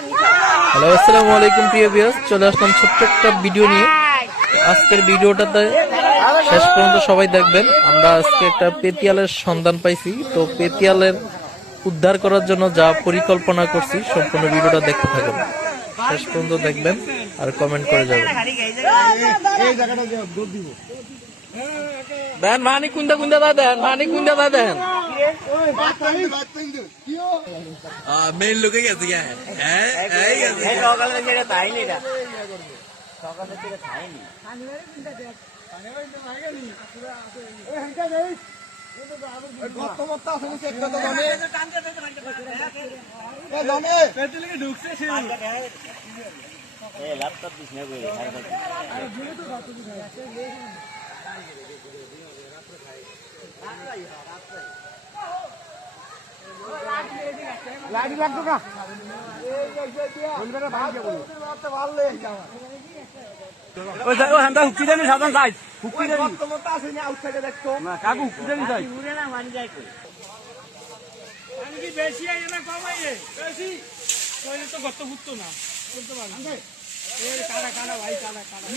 Hello, আসসালামু আলাইকুম প্রিয় ভিউয়ার্স, চলে আসলাম ছোট্ট একটা ভিডিও নিয়ে। আজকের ভিডিওটাতে শেষ পর্যন্ত সবাই দেখবেন। আমরা আজকে একটা পেতিয়ালের সন্ধান পাইছি, তো পেতিয়ালের উদ্ধার করার জন্য যা পরিকল্পনা করছি সম্পূর্ণ ভিডিওটা দেখতে থাকুন, শেষ পর্যন্ত দেখবেন আর কমেন্ট করে যাবেন। দেন মানি কুন্দা কুন্দা দা দেন, মানি কুন্দা দা দেন। মেইন লোকে গেছে সকালে যেটা তাইনি এটা সকালে থেকে খাইনি ল্যাপটপ দিস না লাঠি লাগতো না হুকি জানি সাধারণ যাই হুকি কাকু হুকি জানি যাই বেশি কমাই বেশি তো গত ঘুরতো না বলতে পারলাম কাটা কাটা ভাই কাটা কাটা